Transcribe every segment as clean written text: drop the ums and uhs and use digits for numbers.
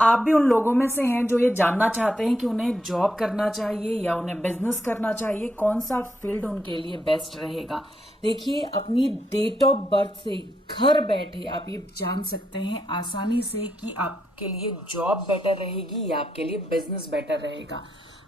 आप भी उन लोगों में से हैं जो ये जानना चाहते हैं कि उन्हें जॉब करना चाहिए या उन्हें बिजनेस करना चाहिए, कौन सा फील्ड उनके लिए बेस्ट रहेगा। देखिए, अपनी डेट ऑफ बर्थ से घर बैठे आप ये जान सकते हैं आसानी से कि आपके लिए जॉब बेटर रहेगी या आपके लिए बिजनेस बेटर रहेगा।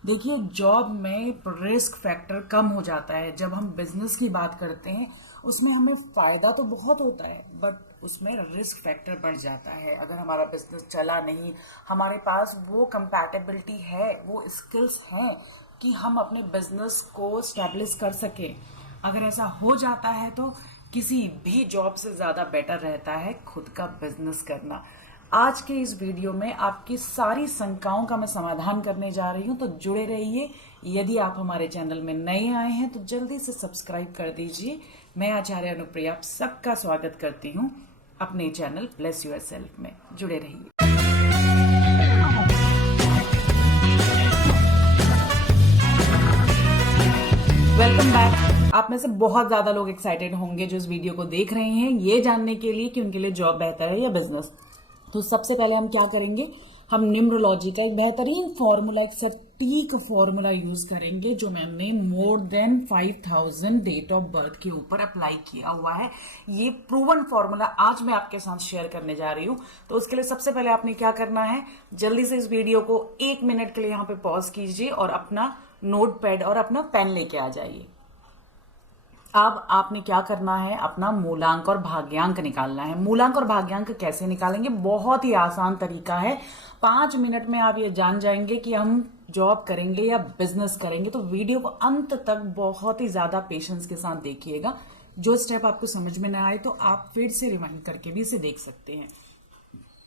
देखिए, जॉब में रिस्क फैक्टर कम हो जाता है। जब हम बिजनेस की बात करते हैं उसमें हमें फायदा तो बहुत होता है, बट उसमें रिस्क फैक्टर बढ़ जाता है। अगर हमारा बिजनेस चला नहीं, हमारे पास वो कंपैटिबिलिटी है, वो स्किल्स हैं कि हम अपने बिजनेस को स्टैब्लिश कर सकें, अगर ऐसा हो जाता है तो किसी भी जॉब से ज्यादा बेटर रहता है खुद का बिजनेस करना। आज के इस वीडियो में आपकी सारी शंकाओं का मैं समाधान करने जा रही हूं, तो जुड़े रहिए। यदि आप हमारे चैनल में नए आए हैं तो जल्दी से सब्सक्राइब कर दीजिए। मैं आचार्य अनुप्रिया आप सबका स्वागत करती हूं अपने चैनल ब्लेस योरसेल्फ में। जुड़े रहिए। Welcome back. आप में से बहुत ज्यादा लोग एक्साइटेड होंगे जो इस वीडियो को देख रहे हैं ये जानने के लिए कि उनके लिए जॉब बेहतर है या बिजनेस। तो सबसे पहले हम क्या करेंगे, हम न्यूमरोलॉजी का एक बेहतरीन फॉर्मूला, एक सटीक फॉर्मूला यूज करेंगे जो मैंने more than 5000 date of birth के ऊपर अप्लाई किया हुआ है। ये प्रूवन फॉर्मूला आज मैं आपके साथ शेयर करने जा रही हूं। तो उसके लिए सबसे पहले आपने क्या करना है, जल्दी से इस वीडियो को 1 मिनट के लिए यहाँ पे पॉज कीजिए और अपना नोट पैड और अपना पेन लेके आ जाइए। अब आपने क्या करना है, अपना मूलांक और भाग्यांक निकालना है। मूलांक और भाग्यांक कैसे निकालेंगे, बहुत ही आसान तरीका है। 5 मिनट में आप ये जान जाएंगे कि हम जॉब करेंगे या बिजनेस करेंगे। तो वीडियो को अंत तक बहुत ही ज्यादा पेशेंस के साथ देखिएगा। जो स्टेप आपको समझ में ना आए तो आप फिर से रिवाइंड करके भी इसे देख सकते हैं।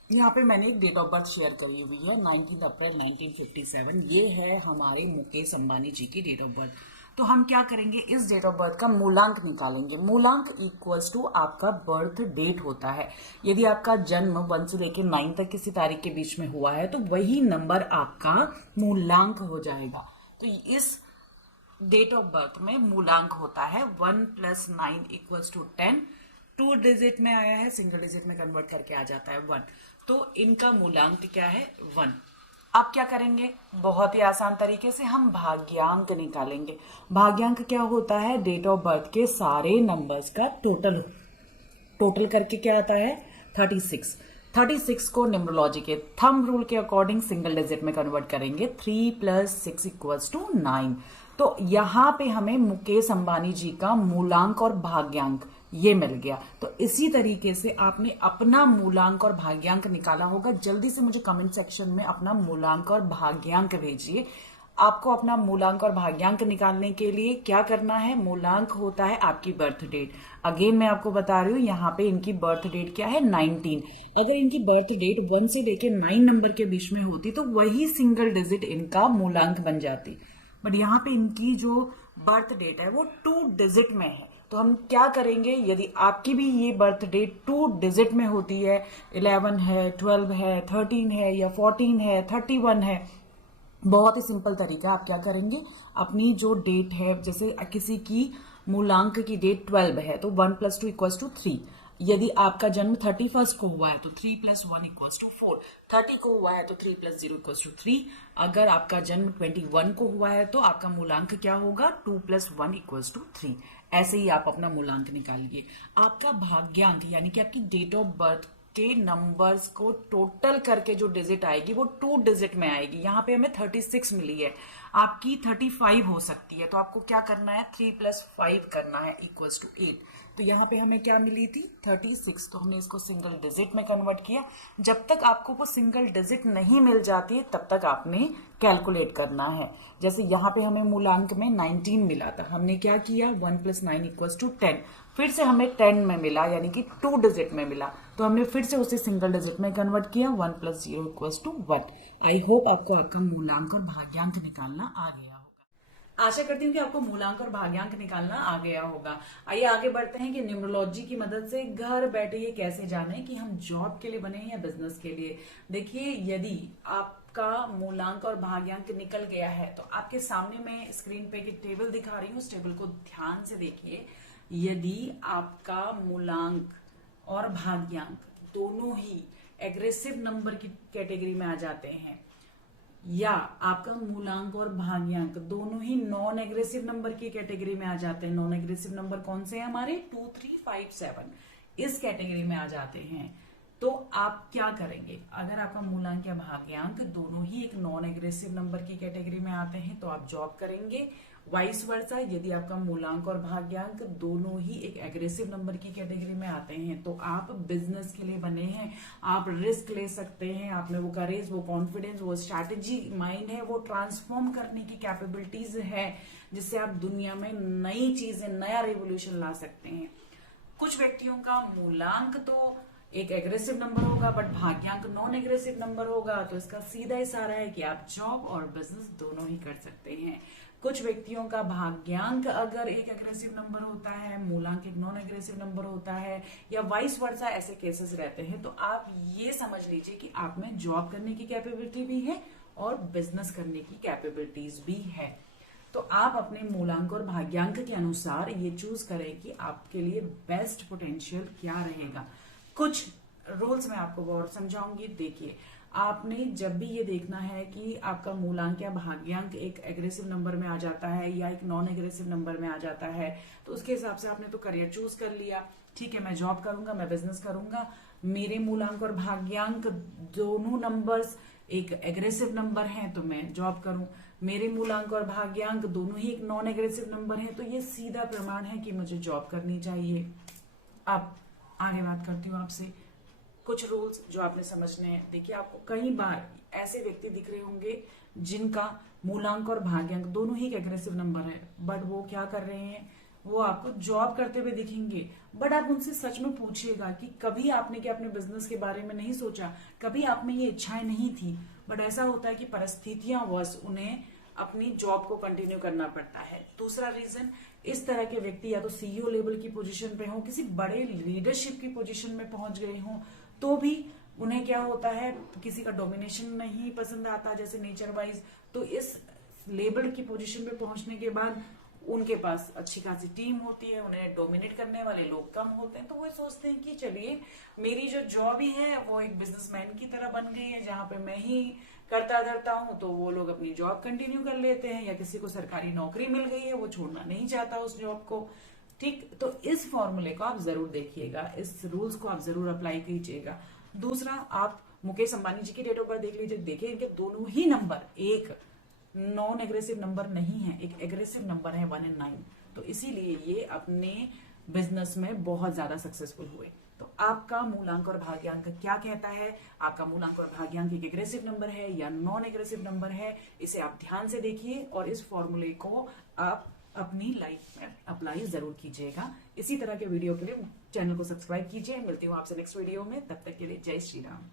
यहाँ पे मैंने एक डेट ऑफ बर्थ शेयर करी हुई है, 19 अप्रैल 1957। ये है हमारे मुकेश अंबानी जी की डेट ऑफ बर्थ। तो हम क्या करेंगे, इस डेट ऑफ बर्थ का मूलांक निकालेंगे। मूलांक इक्वल्स टू आपका बर्थ डेट होता है। यदि आपका जन्म 1 से लेकर 9 तक किसी तारीख के बीच में हुआ है तो वही नंबर आपका मूलांक हो जाएगा। तो इस डेट ऑफ बर्थ में मूलांक होता है 1 + 9 = 10। 2 डिजिट में आया है, सिंगल डिजिट में कन्वर्ट करके आ जाता है 1। तो इनका मूलांक क्या है, 1। अब क्या करेंगे, बहुत ही आसान तरीके से हम भाग्यांक निकालेंगे। भाग्यांक क्या होता है, डेट ऑफ बर्थ के सारे नंबर्स का टोटल करके क्या आता है, 36। 36 को न्यूमरोलॉजी के थंब रूल के अकॉर्डिंग सिंगल डिजिट में कन्वर्ट करेंगे। 3 + 6 = 9। तो यहां पे हमें मुकेश अंबानी जी का मूलांक और भाग्यांक ये मिल गया। तो इसी तरीके से आपने अपना मूलांक और भाग्यांक निकाला होगा। जल्दी से मुझे कमेंट सेक्शन में अपना मूलांक और भाग्यांक भेजिए। आपको अपना मूलांक और भाग्यांक निकालने के लिए क्या करना है, मूलांक होता है आपकी बर्थ डेट। अगेन मैं आपको बता रही हूँ, यहाँ पे इनकी बर्थ डेट क्या है, 19। अगर इनकी बर्थ डेट 1 से लेकर 9 नंबर के बीच में होती तो वही सिंगल डिजिट इनका मूलांक बन जाती। बट यहाँ पे इनकी जो बर्थ डेट है वो 2 डिजिट में है। तो हम क्या करेंगे, यदि आपकी भी ये बर्थ डेट 2 डिजिट में होती है, 11 है, 12 है, 13 है या 14 है, 31 है, बहुत ही सिंपल तरीका। आप क्या करेंगे, अपनी जो डेट है, जैसे किसी की मूलांक की डेट 12 है तो 1 + 2 = 3। यदि आपका जन्म 31 को हुआ है तो 3 + 1 = 4। 30 को हुआ है तो 3 + 0 = 3। अगर आपका जन्म 21 को हुआ है तो आपका मूलांक क्या होगा, 2 + 1 = 3। ऐसे ही आप अपना मूलांक निकालिए। आपका भाग्यांक यानी कि आपकी डेट ऑफ बर्थ के नंबर्स को टोटल करके जो डिजिट आएगी वो 2 डिजिट में आएगी। यहाँ पे हमें 36 मिली है, आपकी 35 हो सकती है। तो आपको क्या करना है, 3 + 5 करना है = 8। तो यहाँ पे हमें क्या मिली थी, 36। तो हमने इसको सिंगल डिजिट में कन्वर्ट किया। जब तक आपको वो सिंगल डिजिट नहीं मिल जाती है तब तक आपने कैलकुलेट करना है। जैसे यहाँ पे हमें मूलांक में 19 मिला था, हमने क्या किया, 1 + 9 = 10। फिर से हमें 10 में मिला यानी कि 2 डिजिट में मिला, तो हमने फिर से उसे सिंगल डिजिट में कन्वर्ट किया, 1 + 0 = 1। आई होप आपको आपका मूलांक और भाग्यांक निकालना आ गया होगा। आशा करती हूँ कि आपको मूलांक और भाग्यांक निकालना आ गया होगा। आइए आगे बढ़ते हैं कि न्यूमरोलॉजी की मदद से घर बैठे ये कैसे जाने कि हम जॉब के लिए बने हैं या बिजनेस के लिए। देखिए, यदि आपका मूलांक और भाग्यांक निकल गया है तो आपके सामने मैं स्क्रीन पे एक टेबल दिखा रही हूँ, उस टेबल को ध्यान से देखिए। यदि आपका मूलांक और भाग्यांक दोनों ही एग्रेसिव नंबर की कैटेगरी में आ जाते हैं, या आपका मूलांक और भाग्यांक दोनों ही नॉन एग्रेसिव नंबर की कैटेगरी में आ जाते हैं। नॉन एग्रेसिव नंबर कौन से हैं हमारे? 2, 3, 5, 7 इस कैटेगरी में आ जाते हैं। तो आप क्या करेंगे? अगर आपका मूलांक या भाग्यांक दोनों ही एक नॉन एग्रेसिव नंबर की कैटेगरी में आते हैं तो आप जॉब करेंगे। वाइस वर्सा, यदि आपका मूलांक और भाग्यांक दोनों ही एक एग्रेसिव नंबर की कैटेगरी में आते हैं तो आप बिजनेस के लिए बने हैं। आप रिस्क ले सकते हैं, आप में वो करेज, वो कॉन्फिडेंस, वो स्ट्रैटेजी माइंड है, वो ट्रांसफॉर्म करने की कैपेबिलिटीज है, जिससे आप दुनिया में नई चीजें, नया रेवोल्यूशन ला सकते हैं। कुछ व्यक्तियों का मूलांक तो एक एग्रेसिव नंबर होगा बट भाग्यांक नॉन एग्रेसिव नंबर होगा, तो इसका सीधा इशारा है कि आप जॉब और बिजनेस दोनों ही कर सकते हैं। कुछ व्यक्तियों का भाग्यांक अगर एक एग्रेसिव नंबर होता है, मूलांक एक नॉन एग्रेसिव नंबर होता है, या वाइस वर्सा ऐसे केसेस रहते हैं, तो आप ये समझ लीजिए कि आप में जॉब करने की कैपेबिलिटी भी है और बिजनेस करने की कैपेबिलिटीज भी है। तो आप अपने मूलांक और भाग्यांक के अनुसार ये चूज करें कि आपके लिए बेस्ट पोटेंशियल क्या रहेगा। कुछ रूल्स मैं आपको और समझाऊंगी। देखिए, आपने जब भी ये देखना है कि आपका मूलांक या भाग्यांक एक एग्रेसिव नंबर में आ जाता है या एक नॉन एग्रेसिव नंबर में आ जाता है, तो उसके हिसाब से आपने तो करियर चूज कर लिया। ठीक है, मैं जॉब करूंगा, मैं बिजनेस करूंगा, मेरे मूलांक और भाग्यांक दोनों नंबर्स एक एग्रेसिव नंबर हैं तो मैं जॉब करूं, मेरे मूलांक और भाग्यांक दोनों ही एक नॉन एग्रेसिव नंबर हैं तो ये सीधा प्रमाण है कि मुझे जॉब करनी चाहिए। अब आगे बात करती हूँ आपसे कुछ रूल्स जो आपने समझने हैं। देखिए, आपको कई बार ऐसे व्यक्ति दिख रहे होंगे जिनका मूलांक और भाग्यांक दोनों ही एक एग्रेसिव नंबर है, बट वो क्या कर रहे हैं, वो आपको जॉब करते हुए दिखेंगे। बट आप उनसे सच में पूछिएगा कि कभी आपने क्या अपने बिजनेस के बारे में नहीं सोचा, कभी आप में ये इच्छाएं नहीं थी, बट ऐसा होता है कि परिस्थितियां वश उन्हें अपनी जॉब को कंटिन्यू करना पड़ता है। दूसरा रीजन, इस तरह के व्यक्ति या तो सीईओ लेवल की पोजीशन पे हो, किसी बड़े लीडरशिप की पोजीशन में पहुंच गए हों, तो भी उन्हें क्या होता है, किसी का डोमिनेशन नहीं पसंद आता जैसे नेचर वाइज, तो इस लेवल की पोजीशन पे पहुंचने के बाद उनके पास अच्छी खासी टीम होती है, उन्हें डोमिनेट करने वाले लोग कम होते हैं, तो वो सोचते हैं कि चलिए मेरी जो जॉब ही है वो एक बिजनेसमैन की तरह बन गई है, जहां पे मैं ही करता धरता हूं, तो वो लोग अपनी जॉब कंटिन्यू कर लेते हैं, या किसी को सरकारी नौकरी मिल गई है वो छोड़ना नहीं चाहता उस जॉब को। ठीक, तो इस फॉर्मूले को आप जरूर देखिएगा, इस रूल्स को आप जरूर अप्लाई कीजिएगा। दूसरा, आप मुकेश अंबानी जी की डेट ऑफ बर्थ देख लीजिए, देखिए इनके दोनों ही नंबर एक नॉन एग्रेसिव नंबर नहीं है, एक एग्रेसिव नंबर है 1 और 9, तो इसीलिए ये अपने बिजनेस में बहुत ज्यादा सक्सेसफुल हुए। तो आपका मूलांक और भाग्यांक क्या कहता है, आपका मूलांक और भाग्यांक एक एग्रेसिव नंबर है या नॉन एग्रेसिव नंबर है, इसे आप ध्यान से देखिए और इस फॉर्मूले को आप अपनी लाइफ में अप्लाई जरूर कीजिएगा। इसी तरह के वीडियो के लिए चैनल को सब्सक्राइब कीजिए। मिलती हूँ आपसे नेक्स्ट वीडियो में, तब तक के लिए जय श्री राम।